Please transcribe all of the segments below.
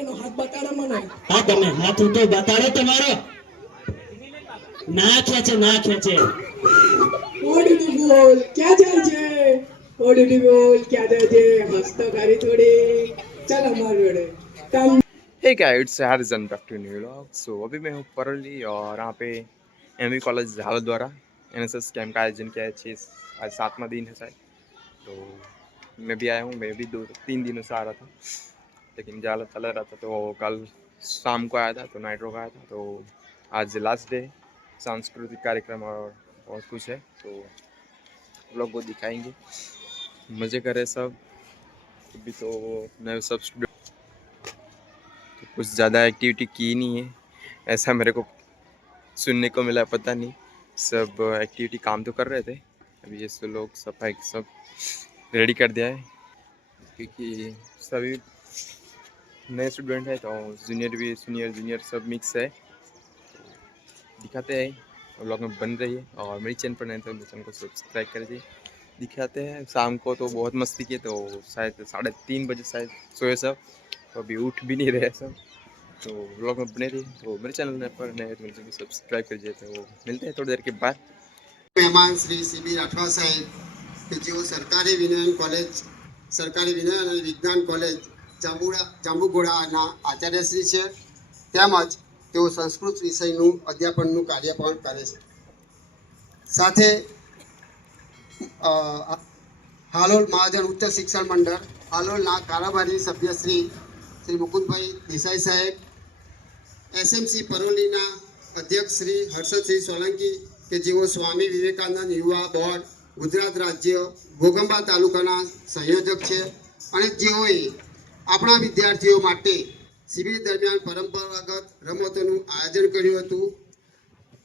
એનો હાથ બતાડો મને. હા તમે હાથ ઊંચો બતાડો તમારો. ના ખેંચે ના ખેંચે. ઓડીડી બોલ ક્યાં જાય છે? ઓડીડી બોલ ક્યાં જાય છે? હસતો કરી થોડી. ચાલ અમાર જોડે. તમ Hey guys, it's Harrison back to New York. So अभी मैं हूँ परली और यहाँ पे एम वी कॉलेज झाल द्वारा NSS कैंप का आयोजन किया है। आज 7वां दिन है शायद। तो मैं भी आया हूँ, मैं भी 2-3 दिनों से आ रहा था, लेकिन ज़्यादा चला रहा था। तो कल शाम को आया था, तो नाइट रोक आया था। तो आज लास्ट डे, सांस्कृतिक कार्यक्रम और बहुत कुछ है, तो लोग को दिखाएंगे, मज़े करें सब। अभी तो मैं सब स्टूडेंट कुछ ज़्यादा एक्टिविटी की नहीं है, ऐसा मेरे को सुनने को मिला, पता नहीं। सब एक्टिविटी काम तो कर रहे थे, अभी ये सब लोग सफाई सब रेडी कर दिया है, क्योंकि सभी नए स्टूडेंट है, तो जूनियर भी जूनियर सब मिक्स है। दिखाते हैं, व्लॉग में बन रही है। और मेरी चैनल पर नए तो मेरे चैनल को सब्सक्राइब कर दीजिए। दिखाते हैं, शाम को तो बहुत मस्ती की, तो शायद 3:30 बजे शायद सोए सब, तो अभी उठ भी नहीं रहे सब। तो व्लॉग में बने रहिए। तो मेरे चैनल पर नए तो मेरे चैनल को सब्सक्राइब कर दीजिए। तो मिलते हैं थोड़ी देर के बाद। મહેમાન શ્રી CB રાઠવા સાહેબ કે જેઓ સરકારી વિનયન અને વિજ્ઞાન કોલેજ જાંબુઘોડાના આચાર્યશ્રી છે, તેમજ તેઓ સંસ્કૃત વિષયનું અધ્યાપનનું કાર્ય પણ કરે છે. સાથે હાલોલ મહાજન ઉચ્ચ શિક્ષણ મંડળ હાલોલના કારોબારી સભ્યશ્રી શ્રી મુકુંદભાઈ દેસાઈ સાહેબ, SMC પરોલીના અધ્યક્ષ શ્રી હર્ષદસિંહ સોલંકી કે જેઓ સ્વામી વિવેકાનંદ યુવા બોર્ડ ગુજરાત રાજ્ય ઘોગંબા તાલુકાના સંયોજક છે અને જેઓએ આપણા વિદ્યાર્થીઓ માટે શિબિર દરમિયાન પરંપરાગત રમતોનું આયોજન કર્યું હતું.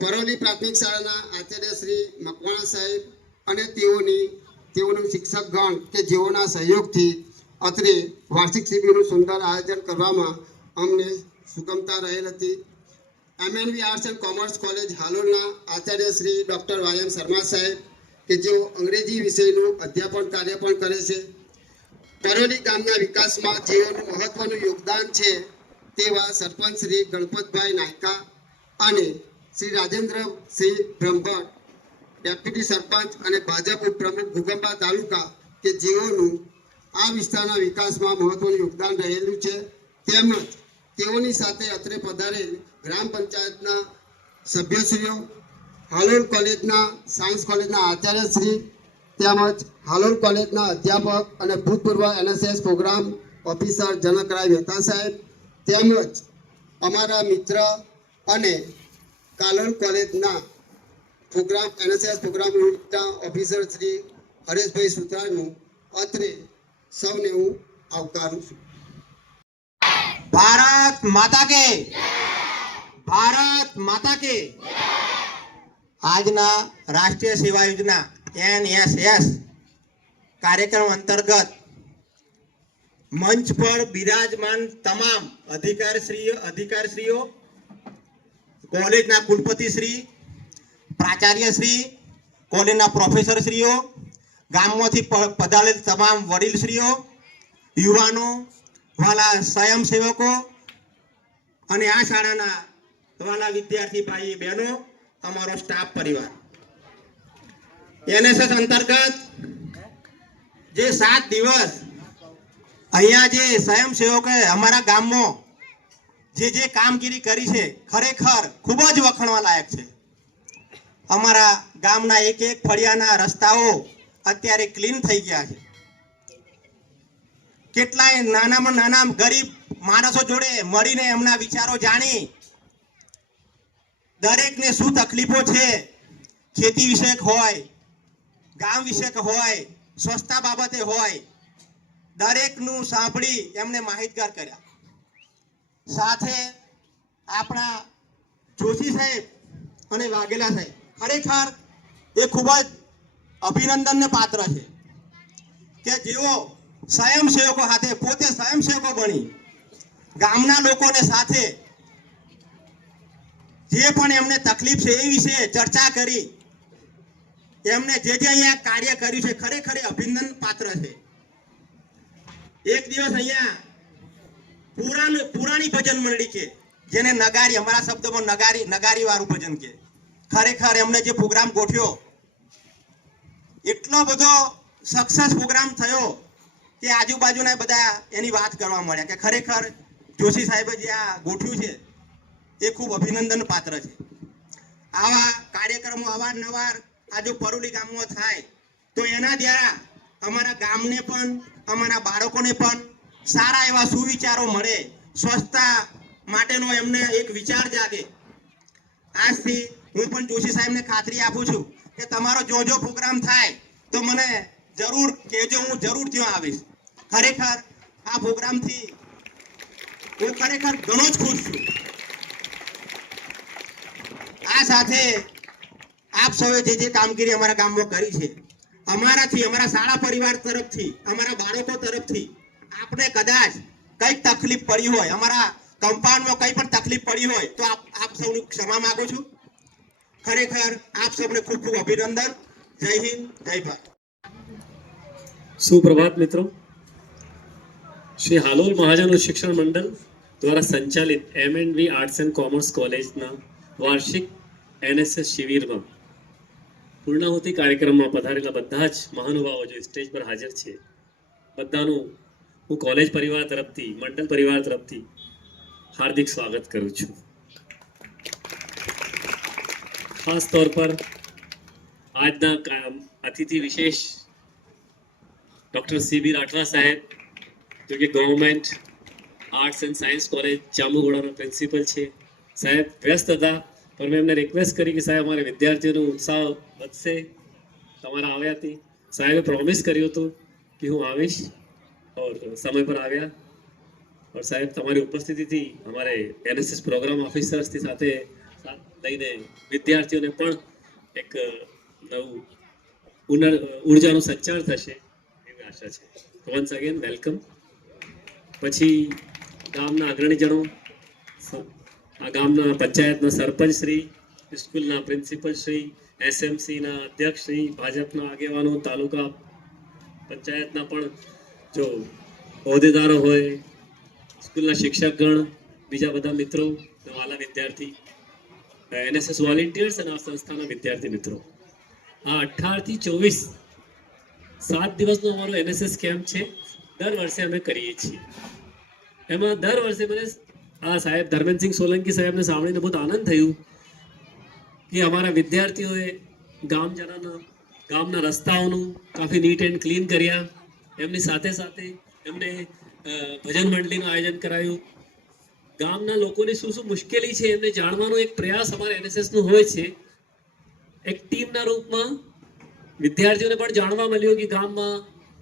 પરોલી પ્રાથમિક શાળાના આચાર્ય શ્રી મકવાણા સાહેબ અને તેઓનું શિક્ષકગણ કે જેઓના સહયોગથી અત્રે વાર્ષિક શિબિરનું સુંદર આયોજન કરવામાં અમને સુગમતા રહેલ હતી. MNV arts and commerce college હાલોલના આચાર્ય શ્રી ડૉક્ટર YM શર્મા સાહેબ કે જેઓ અંગ્રેજી વિષયનું અધ્યાપન કાર્ય પણ કરે છે. પરોલી ગામના વિકાસમાં જેઓનું મહત્વનું યોગદાન છે તેવા સરપંચ શ્રી ગણપતભાઈ નાયકા અને શ્રી રાજેન્દ્રસિંહ બ્રહ્મભટ્ટ, ડેપ્યુટી સરપંચ અને ભાજપ ઉપપ્રમુખ ઘોગંબા તાલુકા કે જેઓનું આ વિસ્તારના વિકાસમાં મહત્વનું યોગદાન રહેલું છે. તેમજ તેઓની સાથે અત્રે પધારેલ ગ્રામ પંચાયતના સભ્યશ્રીઓ, હાલોલ કોલેજના સાયન્સ કોલેજના આચાર્યશ્રી તેમજ હાલોલ કોલેજના અધ્યાપક અને ભૂતપૂર્વ NSS programme officer Janakrai Mehta સાહેબ, તેમજ અમારા મિત્ર અને કાલોલ કોલેજના programme NSS programme officer Shri Hareshbhai સુતારનું અત્રે સૌને હું આવકારું છું. भारत माता के, भारत माता के। આજના રાષ્ટ્રીય સેવા યોજના NSS કાર્યક્રમ અંતર્ગત મંચ પર બિરાજમાન તમામ અધિકારીશ્રીઓ, કોલેજના કુલપતિશ્રી, પ્રાચાર્યશ્રી, કોલેજના પ્રોફેસરશ્રીઓ, ગામમાંથી પધારેલ તમામ વડીલશ્રીઓ, યુવાનો, વાલા સ્વયંસેવકો અને આ શાળાના વાલા વિદ્યાર્થી ભાઈ બહેનો, અમારો સ્ટાફ પરિવાર, NSS અંતર્ગત જે 7 દિવસ અહીંયા જે સ્વયંસેવકોએ અમારા ગામમાં જે કામગીરી કરી છે ખરેખર ખૂબ જ વખાણવા લાયક છે. અમારા ગામના એક ફળિયાના રસ્તાઓ અત્યારે ક્લીન થઈ ગયા છે. કેટલાય નાનામાં નાના ગરીબ માણસો જોડે મળીને એમના વિચારો જાણી દરેકને શું તકલીફો છે, ખેતી વિષયક હોય, ગામ વિષયક હોય, સ્વચ્છતા બાબતે હોય, દરેકનું સાંભળી એમને માહિતગાર કર્યા. સાથે આપણા જોશી સાહેબ અને વાઘેલા સાહેબ ખરેખર એ ખૂબ જ અભિનંદનને પાત્ર છે કે જેઓ સ્વયંસેવકો સાથે પોતે સ્વયંસેવકો બની ગામના લોકોને સાથે જે પણ એમને તકલીફ છે એ વિશે ચર્ચા કરી એમને જે અહીંયા કાર્ય કર્યું છે ખરેખર અભિનંદન પાત્ર છે. એક દિવસ અહીંયા પુરાણી ભજન મંડળી કે જેને નગારી, અમારા શબ્દમાં નગારી વાળું ભજન કે. ખરેખર એમને જે પ્રોગ્રામ ગોઠવ્યો એટલો બધો સક્સેસ પ્રોગ્રામ થયો કે આજુબાજુના બધા એની વાત કરવા મળ્યા કે ખરેખર જોશી સાહેબે જે આ ગોઠવ્યું છે એ ખૂબ અભિનંદન પાત્ર છે. આવા કાર્યક્રમો અવારનવાર આ જો પરોલી ગામમાં થાય તો એના દ્વારા અમારા ગામને પણ અમારા બાળકોને પણ સારા એવા સુવિચારો મળે, સ્વચ્છતા માટેનો એમને એક વિચાર જાગે. આજથી હું પણ જોશી સાહેબને ખાતરી આપું છું કે તમારો જો પ્રોગ્રામ થાય તો મને જરૂર કહેજો, હું જરૂર ત્યાં આવીશ. ખરેખર આ પ્રોગ્રામથી હું ખરેખર ઘણો જ ખુશ છું. આ સાથે આપ સૌએ જે કામગીરી અમારા ગામમાં કરી છે, અમારાથી, અમારા શાળા પરિવાર તરફથી, અમારા બાળકો તરફથી આપણે કદાચ કંઈક તકલીફ પડી હોય, અમારા કમ્પાઉન્ડમાં કંઈ પણ તકલીફ પડી હોય તો આપ સૌની ક્ષમા માંગુ છું. ખરેખર આપ સૌને ખૂબ ખૂબ અભિનંદન. જય હિન્દ, જય ભારત. સુપ્રભાત મિત્રો. શ્રી હાલોલ મહાજન શિક્ષણ મંડળ દ્વારા સંચાલિત M&V આર્ટ્સ એન્ડ કોમર્સ કોલેજના વાર્ષિક NSS શિબિરમાં પૂર્ણાહુતિ કાર્યક્રમમાં પધારેલા બધા જ મહાનુભાવો જે સ્ટેજ પર હાજર છે, બધાનું હું કોલેજ પરિવાર તરફથી, મંડળ પરિવાર તરફથી હાર્દિક સ્વાગત કરું છું. ખાસ તौर પર આજના અતિથિ વિશેષ ડૉક્ટર CB રાઠવા સાહેબ, जो कि government arts and science college जामुगोड़ाના પ્રિન્સિપલ છે. સાહેબ વ્યસ્ત હતા, પણ મેં એમને રિક્વેસ્ટ કરી કે સાહેબ અમારા વિદ્યાર્થીઓનો ઉત્સાહ વધશે તમારા આવ્યાથી. સાહેબે પ્રોમિસ કર્યું હતું કે હું આવીશ और समय पर આવ્યા. और સાહેબ તમારી ઉપસ્થિતિથી અમારે NSS પ્રોગ્રામ ઓફિસર્સની સાથે લઈને વિદ્યાર્થીઓને પણ એક નવું ઉર્જાનું સંચાર થશે એવી આશા છે. Once again welcome. પછી ગામના અગ્રણીજનો, આ ગામના પંચાયતના સરપંચ શ્રી, સ્કૂલના પ્રિન્સિપલ શ્રી, SMCના અધ્યક્ષ શ્રી, ભાજપના આગેવાનો, તાલુકા પંચાયતના પણ જો હોદ્દેદારો હોય, સ્કૂલના શિક્ષકગણ, બીજા બધા મિત્રો, વાલા વિદ્યાર્થી, NSS વોલેન્ટિયર્સ અને આ સંસ્થાના વિદ્યાર્થી મિત્રો, આ 18 થી 24 7 દિવસનો અમારો NSS કેમ્પ છે. દર વર્ષે અમે કરીએ છીએ. એમાં દર વર્ષે મને આ સાહેબ ધર્મેન્દ્રસિંહ સોલંકી સાહેબને સાંભળીને બહુ આનંદ થયું કે અમારા વિદ્યાર્થીઓએ ગામના રસ્તાઓનું કાફી નીટ એન્ડ ક્લીન કર્યા. એમની સાથે સાથે એમને ભજન મંડળીનું આયોજન કરાયું. ગામના લોકોની શું શું મુશ્કેલી છે એમને જાણવાનો એક પ્રયાસ અમારા NSSનો હોય છે. એક ટીમના રૂપમાં વિદ્યાર્થીઓને પણ જાણવા મળ્યું કે ગામમાં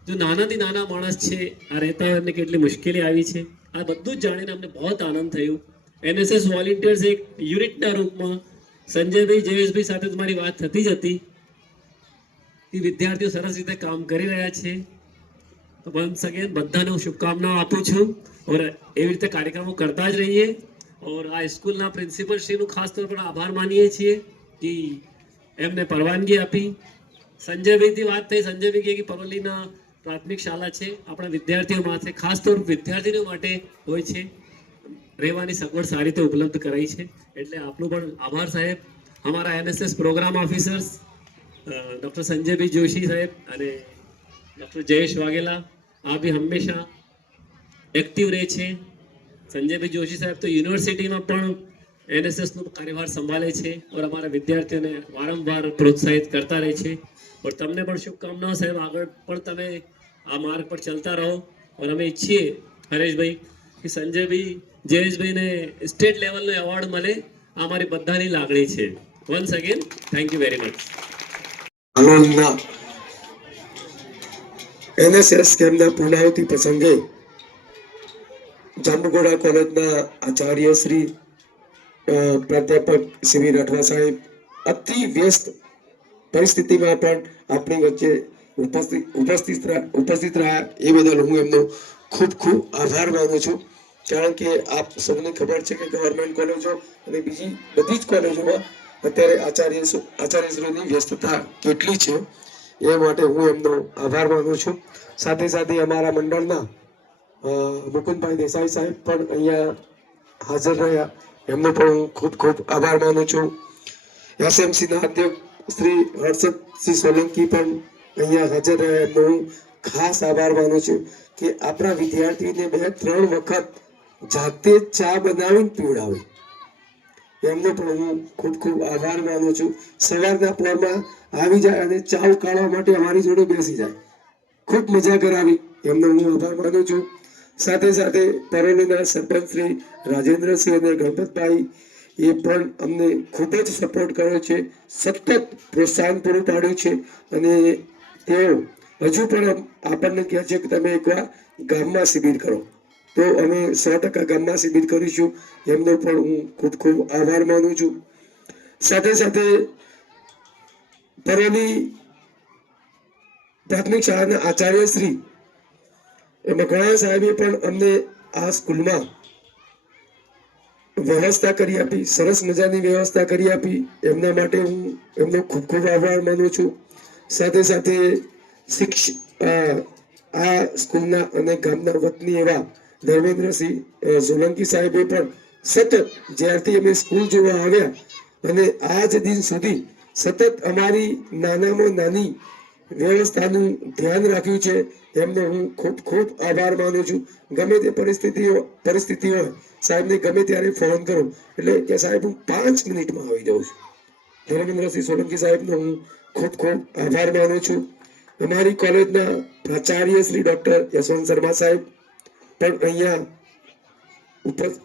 જો નાનાથી નાના માણસ છે આ રહેતા હોય એમને કેટલી મુશ્કેલી આવી છે. આ બધું જ જાણીને અમને બહુ આનંદ થયું. NSS વોલેન્ટિયર્સ એક યુનિટના રૂપમાં સંજયભાઈ, જયેશભાઈ સાથે તમારી વાત થતી જ હતી કે વિદ્યાર્થીઓ સરસ રીતે કામ કરી રહ્યા છે. તો વન્સ અગેન બધાને હું શુભકામનાઓ આપું છું. और એવી રીતે કાર્યક્રમો કરતા જ રહીએ. और આ સ્કૂલના પ્રિન્સિપલ શ્રીનું ખાસ તौर પર આભાર માનીએ છીએ કે એમને પરવાનગી આપી. સંજયભાઈથી વાત થઈ. સંજયભાઈ કહે કે પરોલીના પ્રાથમિક શાળા છે, આપણા વિદ્યાર્થીઓ માટે, ખાસ તौर વિદ્યાર્થીઓ માટે હોય છે, રહેવાની સગવડ સારી રીતે ઉપલબ્ધ કરાઈ છે. એટલે આપનો પણ આભાર સાહેબ. हमारा NSS program officers doctor Sanjay bhai Joshi साहेब અને ડૉક્ટર જયેશ વાઘેલા આ બી હંમેશા એક્ટિવ રહે છે. સંજયભાઈ જોશી સાહેબ તો યુનિવર્સિટીમાં પણ NSSનો કાર્યભાર સંભાળે છે और અમારા વિદ્યાર્થીઓને વારંવાર પ્રોત્સાહિત કરતા રહે છે. और તમને પણ શુભકામનાઓ સાહેબ. આગળ પણ તમે આ માર્ગ પર ચાલતા રહો. और અમે ઈચ્છીએ હરેશભાઈ કે સંજયભાઈ, જયેશભાઈને સ્ટેટ લેવલનો એવોર્ડ મળે. આ અમારી બધાની લાગણી છે. Once again thank you very much. હાલોલના NSS કેમ્પના પૂર્ણાહુતિ પ્રસંગે જાંબુઘોડા કોલેજના આચાર્ય શ્રી પ્રાધ્યાપક CB રાઠવા સાહેબ અતિ વ્યસ્ત પરિસ્થિતિમાં પણ આપણી વચ્ચે ઉપસ્થિત રહ્યા એ બદલ હું એમનો ખૂબ ખૂબ આભાર માનું છું. કારણ કે આપ સૌને ખબર છે કે ગવર્મેન્ટ કોલેજો અને બીજી બધી જ કોલેજોમાં અત્યારે આચાર્યશ્રીની વ્યસ્તતા કેટલી છે એ માટે હું એમનો આભાર માનું છું. સાથે સાથે અમારા મંડળના મુકુંદભાઈ દેસાઈ સાહેબ પણ અહીંયા હાજર રહ્યા, એમનો પણ હું ખૂબ ખૂબ આભાર માનું છું. એસએમસીના અધ્યક્ષ શ્રી હર્ષદસિંહ સોલંકી પણ અહીંયા હાજર રહ્યા, એમનો હું ખાસ આભાર માનું છું કે આપણા વિદ્યાર્થીને 2-3 વખત જાતે જ ચા બનાવીને પીવડાવી, એમનો પણ હું ખૂબ ખૂબ આભાર માનું છું. સવારના પોરમાં આવી જાય અને ચા ઉકાળવા માટે અમારી જોડે બેસી જાય, ખૂબ મજા કરાવી, એમનો હું આભાર માનું છું. સાથે સાથે પરોલીના સરપંચ શ્રી રાજેન્દ્રસિંહ અને ગણપતભાઈ એ પણ અમને ખૂબ જ સપોર્ટ કર્યો છે, સતત પ્રોત્સાહન પૂરું પાડ્યું છે અને તેઓ હજુ પણ આપણને કહે છે કે તમે એકવાર ગામમાં શિબિર કરો, તો અમે 100% ગામમાં શિબિર કરીશું, એમનો પણ હું ખૂબ ખૂબ આભાર માનું છું. સાથે સાથે પરોલી પ્રાથમિક શાળાના આચાર્ય શ્રી મકવાણા સાહેબે પણ અમને આ સ્કૂલમાં વ્યવસ્થા કરી આપી, સરસ મજાની વ્યવસ્થા કરી આપી, એમના માટે હું એમનો ખૂબ ખૂબ આભાર માનું છું. સાથે સાથે આ સ્કૂલના અને ગામના વતની એવા ધર્મેન્દ્રસિંહ સોલંકી સાહેબે પણ સતત જ્યારથી અમે સ્કૂલ જોવા આવ્યા અને આજ દિન સુધી સતત અમારી નાનામાં નાની વ્યવસ્થાનું ધ્યાન રાખ્યું છે, એમને હું ખૂબ ખૂબ આભાર માનું છું. ગમે તે પરિસ્થિતિ હોય, સાહેબને ગમે ત્યારે ફોન કરો એટલે કે સાહેબ હું 5 મિનિટમાં આવી જાઉં છું. ધર્મેન્દ્રસિંહ સોલંકી સાહેબનો હું ખૂબ ખૂબ આભાર માનું છું. અમારી કોલેજના પ્રાચાર્ય શ્રી ડૉક્ટર યશવંત શર્મા સાહેબ પણ અહીંયા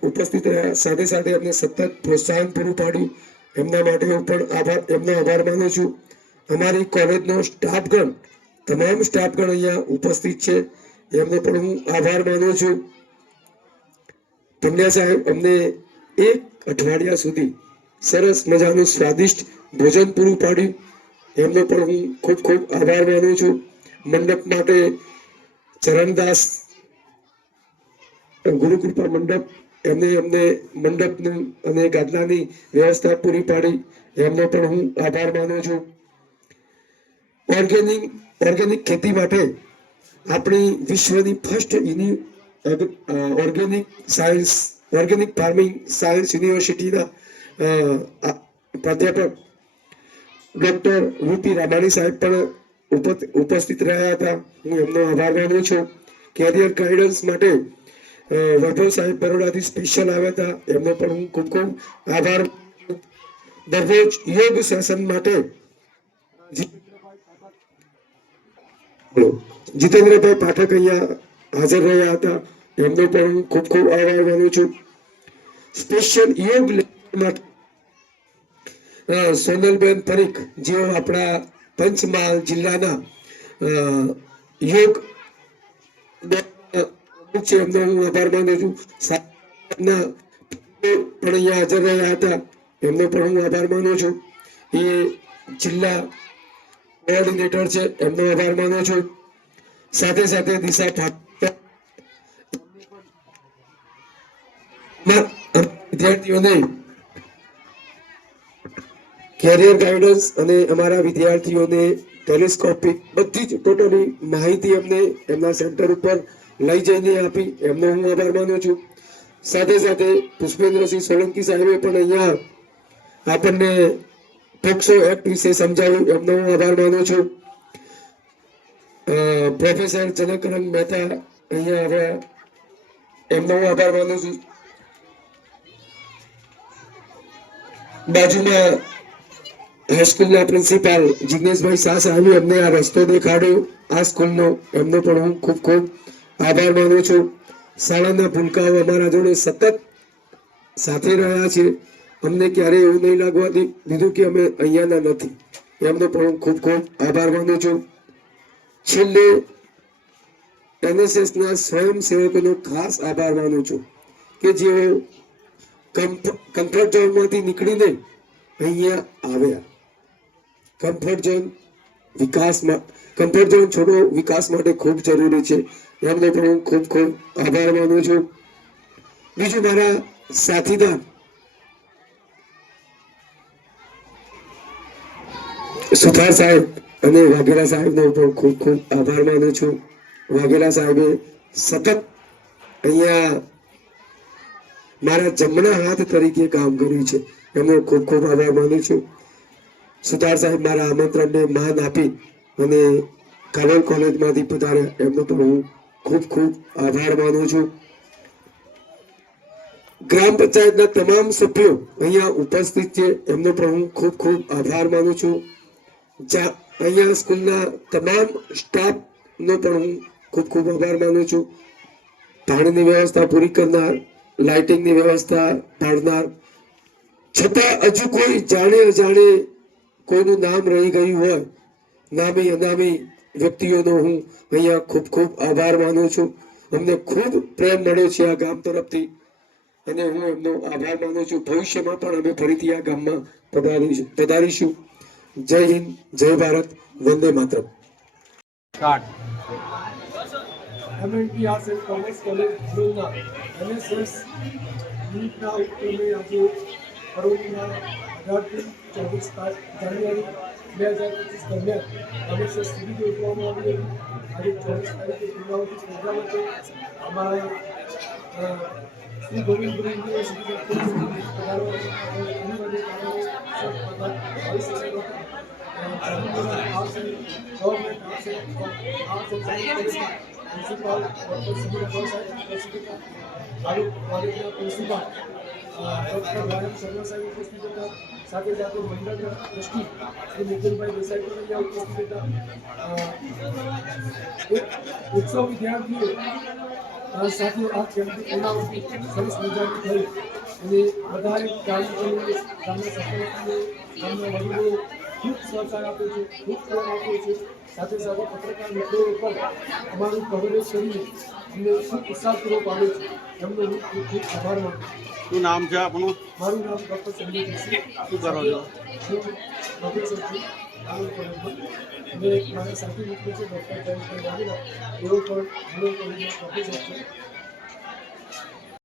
ઉપસ્થિત રહ્યા, સાથે સાથે અમને સતત પ્રોત્સાહન પૂરું પાડ્યું, એમના માટે હું પણ એમનો આભાર માનું છું. અમારી કોલેજનો સ્ટાફગણ, તમામ સ્ટાફગણ અહીંયા ઉપસ્થિત છે, એમનો પણ હું આભાર માનું છું. પંડ્યા સાહેબ અમને 1 અઠવાડિયા સુધી સરસ મજાનું સ્વાદિષ્ટ ભોજન પૂરું પાડ્યું, એમનો પણ હું ખૂબ ખૂબ આભાર માનું છું. મંડપ માટે ચરણદાસ ગુરુકૃપા મંડપ, અમને મંડપનું અને ગાદલાની વ્યવસ્થા પૂરી પાડી, એમનો પણ હું આભાર માનું છું. ઓર્ગેનિક ખેતી માટે આપણી વિશ્વની ફર્સ્ટ ઓર્ગેનિક ફાર્મિંગ સાયન્સ યુનિવર્સિટીના પ્રાધ્યાપક ડૉક્ટર વીપી રામાણી સાહેબ પણ ઉપસ્થિત રહ્યા હતા, હું એમનો આભાર માનું છું. કેરિયર ગાઈડન્સ માટે વૈભવ સાહેબ બરોડાથી સ્પેશિયલ આવ્યા હતા, એમનો પણ હું ખૂબ ખૂબ આભાર. દરરોજ યોગ સેશન માટે જીતેન્દ્રભાઈ પાઠક અહીંયા હાજર રહ્યા હતા, એમનો પણ હું ખૂબ ખૂબ આભાર માનું છું. સ્પેશિયલ યોગ માટે સોનલબેન પરીખ જેઓ આપણા પંચમહાલ જિલ્લાના યોગ છે, એમનો હું આભાર માનું છું. પણ અહીંયા હાજર રહ્યા હતા, એમનો પણ હું આભાર માનું છું. એ જિલ્લા કોઓર્ડિનેટર છે, એમનો આભાર માનું છું. સાથે સાથે દિશા ઠાકોર વિદ્યાર્થીઓને કેરિયર ગાઈડન્સ અને અમારા વિદ્યાર્થીઓને ટેલિસ્કોપિક બધી જ ટોટલી માહિતી અમને એમના સેન્ટર ઉપર લઈ જઈને આપી, એમનો હું આભાર માનું છું. સાથે સાથે પુષ્પેન્દ્રસિંહ સોલંકી સાહેબે પણ અહીંયા આપણને પોક્સો એક્ટ વિશે સમજાવ્યું, એમનો હું આભાર માનું છું. પ્રોફેસર જનકરંગ મહેતા અહીંયા આવ્યા, એમનો હું આભાર માનું છું. બાજુમાં હાઈસ્કૂલના પ્રિન્સિપાલ જિગ્નેશભાઈ શાહ સાહેબે અમને આ રસ્તો દેખાડ્યો આ સ્કૂલનો, એમનો પણ હું ખૂબ ખૂબ આભાર માનું છું. શાળાના ભૂલકાઓ અમારા જોડે સતત સાથે રહ્યા છે, અમને ક્યારેય એવું નહીં લાગવા દીધું કે અમે અહીંયાના નથી, એમનો પણ હું ખૂબ ખૂબ આભાર માનું છું. છેલ્લે NSSના સ્વયંસેવકોનો ખાસ આભાર માનું છું કે જેઓ કમ્ફર્ટ ઝોનમાંથી નીકળીને અહીંયા આવ્યા. કમ્ફર્ટ ઝોન છોડો વિકાસ માટે ખૂબ જરૂરી છે, એમને પણ હું ખૂબ ખૂબ આભાર માનું છું. બીજું મારા સાથીદાર સુથાર સાહેબ અને વાઘેલા સાહેબનો પણ ખૂબ ખૂબ આભાર માનું છું. વાઘેલા સાહેબે સતત અહીંયા મારા જમણા હાથ તરીકે કામ કર્યું છે એમનો ખૂબ ખૂબ આભાર માનું છું. સુતાર સાહેબ મારા આમંત્રણને માન આપી અને કાલોલ કોલેજમાંથી પધાર્યા એમનો પણ હું ખૂબ ખૂબ આભાર માનું છું. ગ્રામ પંચાયતના તમામ સભ્યો અહીંયા ઉપસ્થિત છે એમનો પણ હું ખૂબ ખૂબ આભાર માનું છું. અહીંયા સ્કૂલના તમામ સ્ટાફનો પણ હું ખૂબ ખૂબ આભાર માનું છું. પાણીની વ્યવસ્થા પૂરી કરનાર, લાઇટિંગની વ્યવસ્થા પાડનાર, છતાં હજુ કોઈ જાણે અજાણે કોઈનું નામ રહી ગયું હોય, નામી અનામી વ્યક્તિઓનો હું અહીંયા ખૂબ ખૂબ આભાર માનું છું. અમને ખૂબ પ્રેમ મળ્યો છે આ ગામ તરફથી અને હું એમનો આભાર માનું છું. ભવિષ્યમાં પણ અમે ફરીથી આ ગામમાં પધારીશું. જય હિન્દ, જય Bharat, Vande Mataram. MNP arts and commerce college ભરૂચના NSS યુનિટના ઉપક્રમે આજે પરોળીના 18 જાન્યુઆરી 2025 દરમિયાન NSS શિબિર યોજવામાં આવી હતી. આજે 24 તારીખે પૂર્ણાવતી પ્રોગ્રામ હતો. અમારા Shri Govindpur university principal doctor Sudhir સાહેબ કોલેજના પ્રિન્સિપાલ ડૉક્ટર વાયમ શર્મા સાહેબ ઉપસ્થિત હતા. સાથે સાથે મંડળના ટ્રસ્ટી શ્રી મુકુંદભાઈ દેસાઈ પણ અહીંયા ઉપસ્થિત હતા. 100 વિદ્યાર્થીઓ સાથે આ કેમ્પની પૂર્ણાવતી સરસ મજાની થઈ અને બધાએ કાર્યક્રમોને ગામના સરપંચને ગામના વડીલો ખૂબ સહકાર આપ્યો છે, ખૂબ પ્રેમ આપ્યો છે. સાથે સાથે પત્રકાર મિત્રોએ પણ અમારું કવરેજ કરીને અમને ખૂબ ઉત્સાહ પૂરો પાડ્યો છે. એમનો હું ખૂબ ખૂબ આભાર માનું છું. શું નામ છે આપણું? મારું નામ ડૉક્ટર સંજય જોશી. શું કરો છો? હું પ્રોફેસર છું કાલોલ કોલેજમાં અને મારા સાથી મિત્રો છે ડૉક્ટર જયેશભાઈ વાઘેલા, એઓ પણ કાલોલ કોલેજના પ્રોફેસર છે.